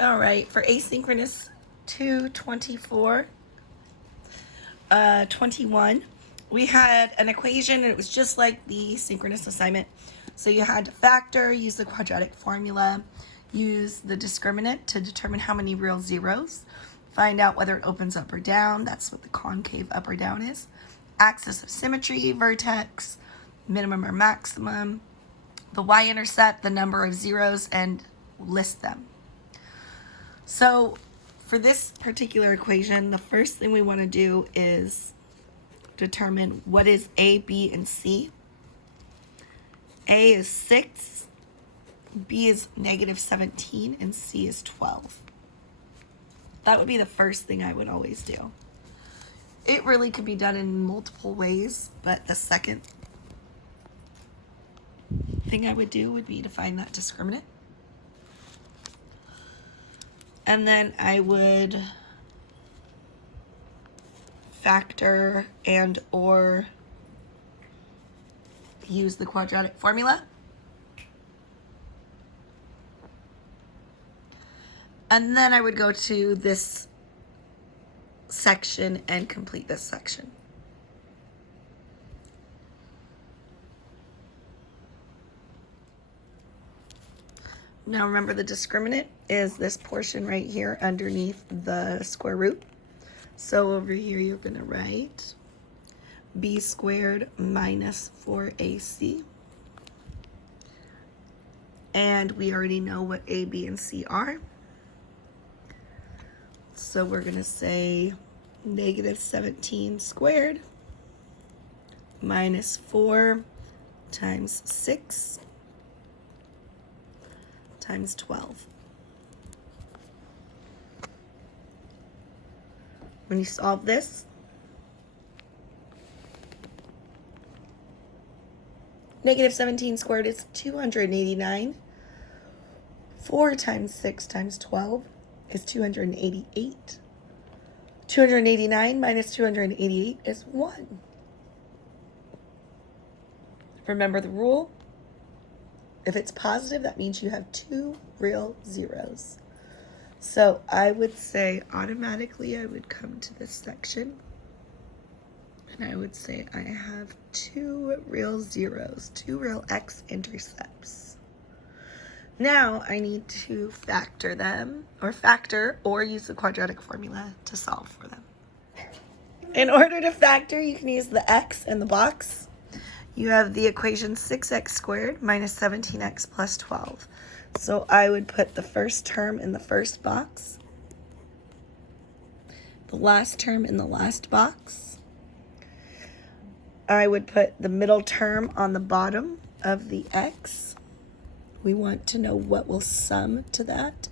All right, for asynchronous 224, 21, we had an equation and it was just like the synchronous assignment. So you had to factor, use the quadratic formula, use the discriminant to determine how many real zeros, find out whether it opens up or down. That's what the concave up or down is. Axis of symmetry, vertex, minimum or maximum, the y-intercept, the number of zeros, and list them. So for this particular equation, the first thing we want to do is determine what is A, B, and C. A is 6, B is negative 17, and C is 12. That would be the first thing I would always do. It really could be done in multiple ways, but the second thing I would do would be to find that discriminant. And then I would factor and or use the quadratic formula. And then I would go to this section and complete this section. Now remember, the discriminant is this portion right here underneath the square root. So over here you're going to write b squared minus 4ac. And we already know what a, b, and c are. So we're going to say negative 17 squared minus 4 times 6 times 12. When you solve this, negative 17 squared is 289. 4 times 6 times 12 is 288. 289 minus 288 is 1. Remember the rule? If it's positive, that means you have 2 real zeros. So I would say automatically I would come to this section and I would say I have 2 real zeros, 2 real x-intercepts. Now I need to factor them, or use the quadratic formula to solve for them. In order to factor, you can use the x in the box. You have the equation 6x squared minus 17x plus 12. So I would put the first term in the first box, the last term in the last box. I would put the middle term on the bottom of the x. We want to know what will sum to that.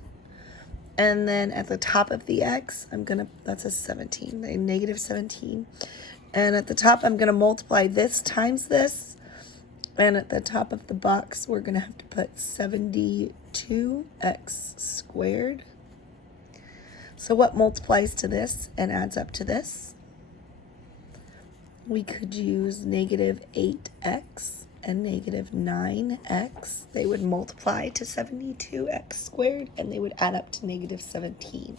And then at the top of the x, that's a 17, a negative 17. And at the top, I'm going to multiply this times this. And at the top of the box, we're going to have to put 72x squared. So what multiplies to this and adds up to this? We could use negative 8x and negative 9x. They would multiply to 72x squared, and they would add up to negative 17.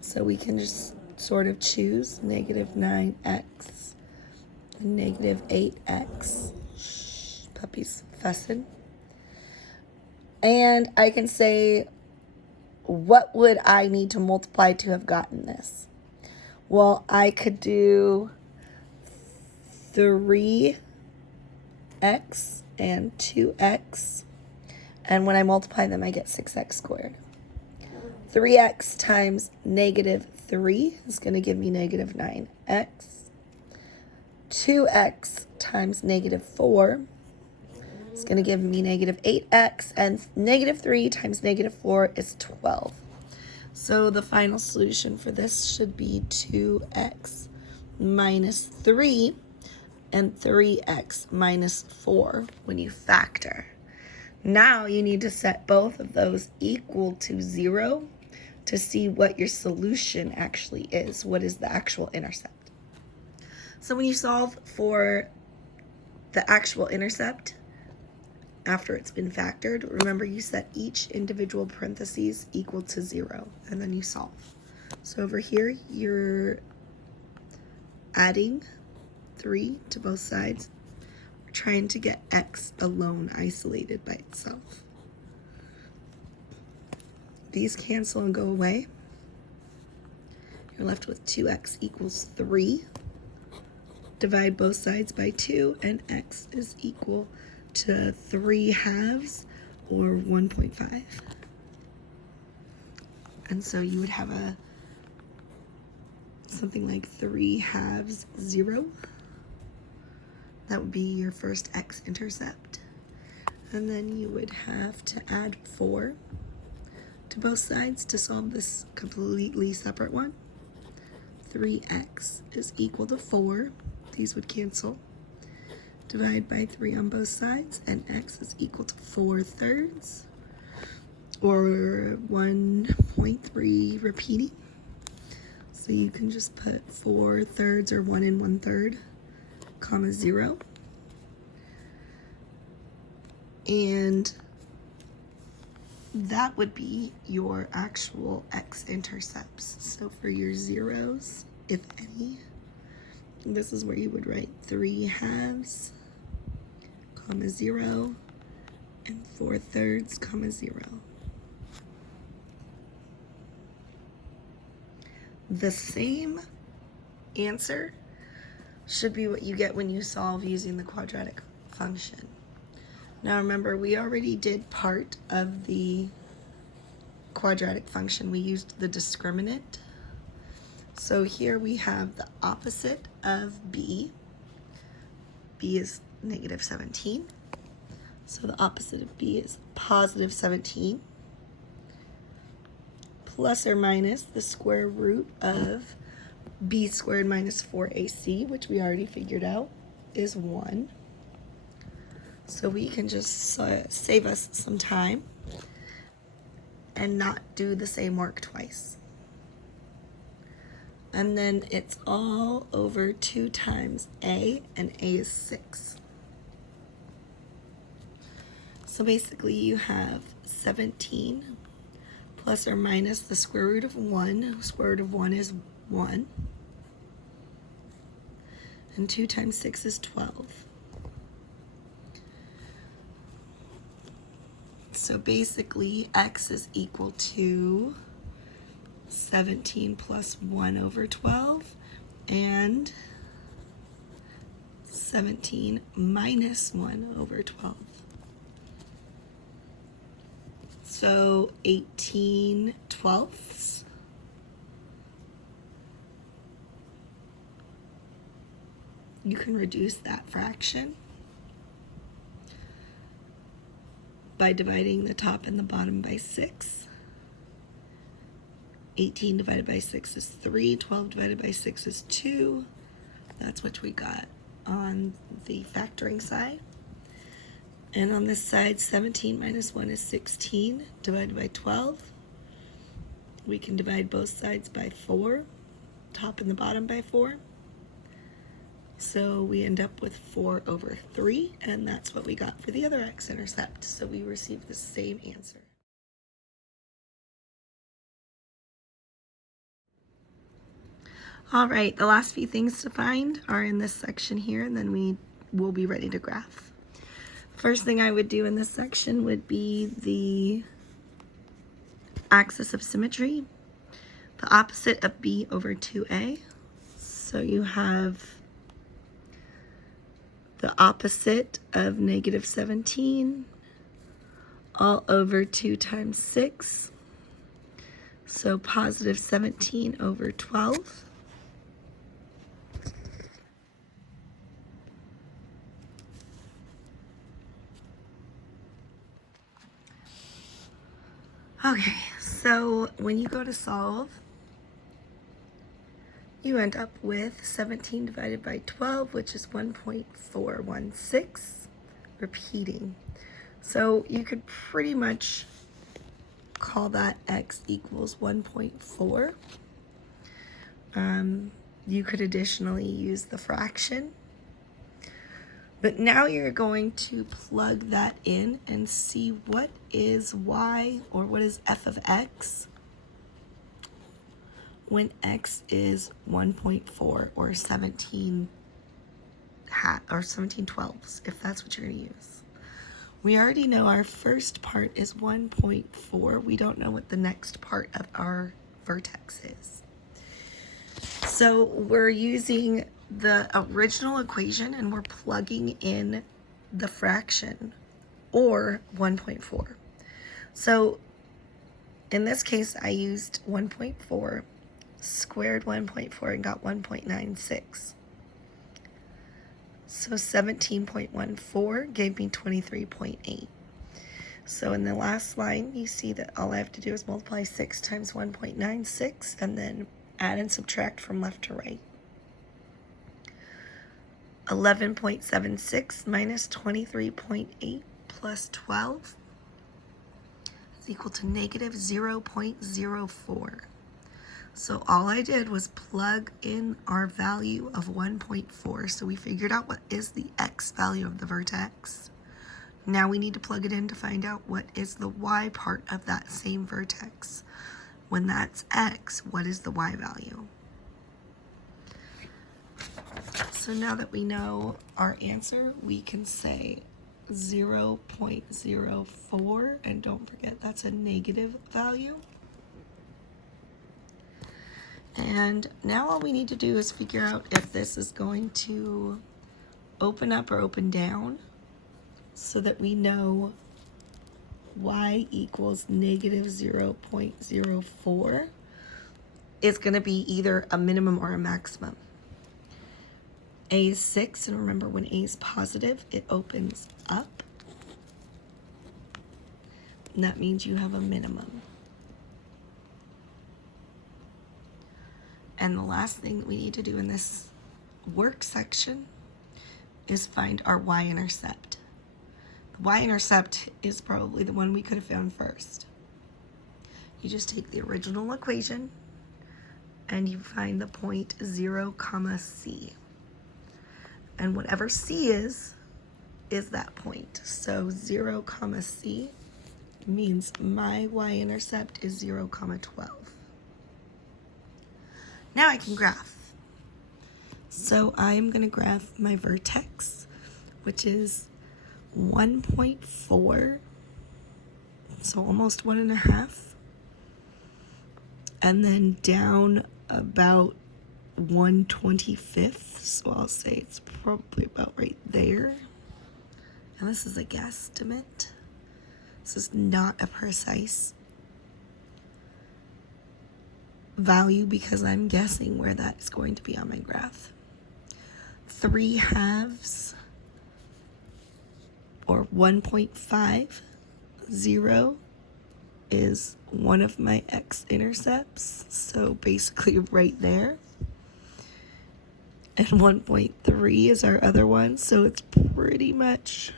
So we can just sort of choose negative 9x and negative 8x. Shh, puppy's fussing. And I can say, what would I need to multiply to have gotten this? Well, I could do 3x and 2x. And when I multiply them, I get 6x squared. 3x times negative 3 is going to give me negative 9x. 2x times negative 4 is going to give me negative 8x. And negative 3 times negative 4 is 12. So the final solution for this should be 2x minus 3 and 3x minus 4 when you factor. Now you need to set both of those equal to 0 to see what your solution actually is. What is the actual intercept? So when you solve for the actual intercept, after it's been factored, remember you set each individual parentheses equal to 0, and then you solve. So over here, you're adding 3 to both sides. We're trying to get x alone, isolated by itself. These cancel and go away. You're left with 2x equals 3. Divide both sides by 2, and x is equal to 3/2 or 1.5. And so you would have something like 3/2, 0. That would be your first x-intercept. And then you would have to add 4 to both sides to solve this completely separate one. 3x is equal to 4. These would cancel. Divide by 3 on both sides, and x is equal to 4/3, or 1.3 repeating. So you can just put 4/3 or 1 1/3, comma 0. And that would be your actual x-intercepts. So for your zeros, if any, this is where you would write 3/2, comma 0, and 4/3, comma 0. The same answer should be what you get when you solve using the quadratic function. Now remember, we already did part of the quadratic function. We used the discriminant. So here we have the opposite of b. b is -17. So the opposite of b is positive 17. Plus or minus the square root of b squared minus 4ac, which we already figured out, is 1. So we can just save us some time and not do the same work twice. And then it's all over 2 times a, and a is 6. So basically you have 17 plus or minus the square root of 1. Square root of 1 is 1. And 2 times 6 is 12. So basically x is equal to 17 plus 1 over 12, and 17 minus 1 over 12. So 18/12. You can reduce that fraction by dividing the top and the bottom by 6. 18 divided by 6 is 3. 12 divided by 6 is 2. That's what we got on the factoring side. And on this side, 17 minus 1 is 16 divided by 12. We can divide both sides by 4, top and the bottom by 4. So we end up with 4/3, and that's what we got for the other x-intercept. So we received the same answer. All right, the last few things to find are in this section here, and then we will be ready to graph. First thing I would do in this section would be the axis of symmetry, the opposite of b over 2a. So you have the opposite of -17 all over 2 times 6. So positive 17 over 12. Okay, so when you go to solve, you end up with 17 divided by 12, which is 1.416, repeating. So you could pretty much call that x equals 1.4. You could additionally use the fraction, But now you're going to plug that in and see what is y, or what is f of x, when x is 1.4 or 17 twelfths, if that's what you're going to use. We already know our first part is 1.4. We don't know what the next part of our vertex is. So we're using the original equation and we're plugging in the fraction, or 1.4. So in this case, I used 1.4, squared 1.4, and got 1.96. So 17.14 gave me 23.8. So in the last line, you see that all I have to do is multiply 6 times 1.96 and then add and subtract from left to right. 11.76 minus 23.8 plus 12 is equal to negative 0.04. So all I did was plug in our value of 1.4. So we figured out what is the x value of the vertex. Now we need to plug it in to find out what is the y part of that same vertex. When that's x, what is the y value? So now that we know our answer, we can say 0.04, and don't forget that's a negative value. And now all we need to do is figure out if this is going to open up or open down, so that we know y equals negative 0.04 is going to be either a minimum or a maximum. A is 6, and remember, when A is positive, it opens up. And that means you have a minimum. And the last thing that we need to do in this work section is find our y-intercept. The y-intercept is probably the one we could have found first. You just take the original equation and you find the point 0, c. And whatever c is that point. So 0, c means my y-intercept is 0, 12. Now I can graph. So I'm going to graph my vertex, which is 1.4, so almost 1.5, and then down about 1/25, so I'll say it's probably about right there. And this is a guesstimate. This is not a precise value because I'm guessing where that's going to be on my graph. 3/2, or 1.50 is one of my x-intercepts, so basically right there. And 1.3 is our other one, so it's pretty much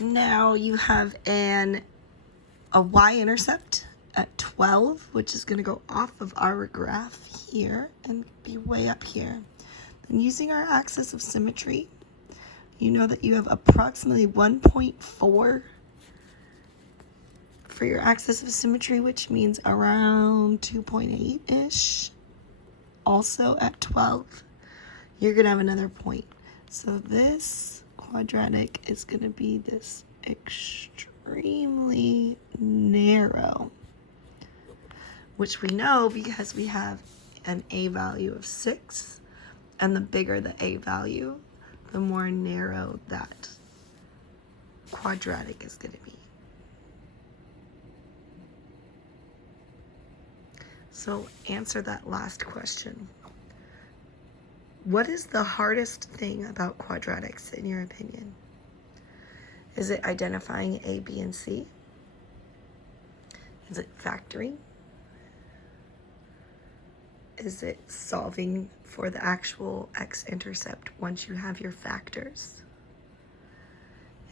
now you have a y-intercept at 12, which is going to go off of our graph here and be way up here. Then using our axis of symmetry, you know that you have approximately 1.4 for your axis of symmetry, which means around 2.8-ish. Also at 12, you're going to have another point. So this quadratic is going to be this extremely narrow, which we know because we have an a value of 6, and the bigger the a value, the more narrow that quadratic is going to be. So answer that last question. What is the hardest thing about quadratics in your opinion? Is it identifying a, b, and c? Is it factoring? Is it solving for the actual x-intercept once you have your factors?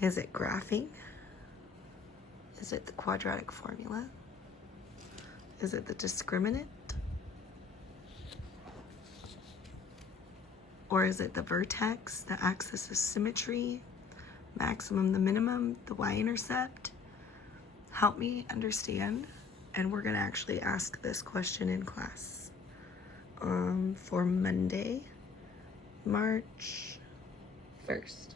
Is it graphing? Is it the quadratic formula? Is it the discriminant? Or is it the vertex, the axis of symmetry, maximum, the minimum, the y-intercept? Help me understand. And we're going to actually ask this question in class for Monday, March 1st.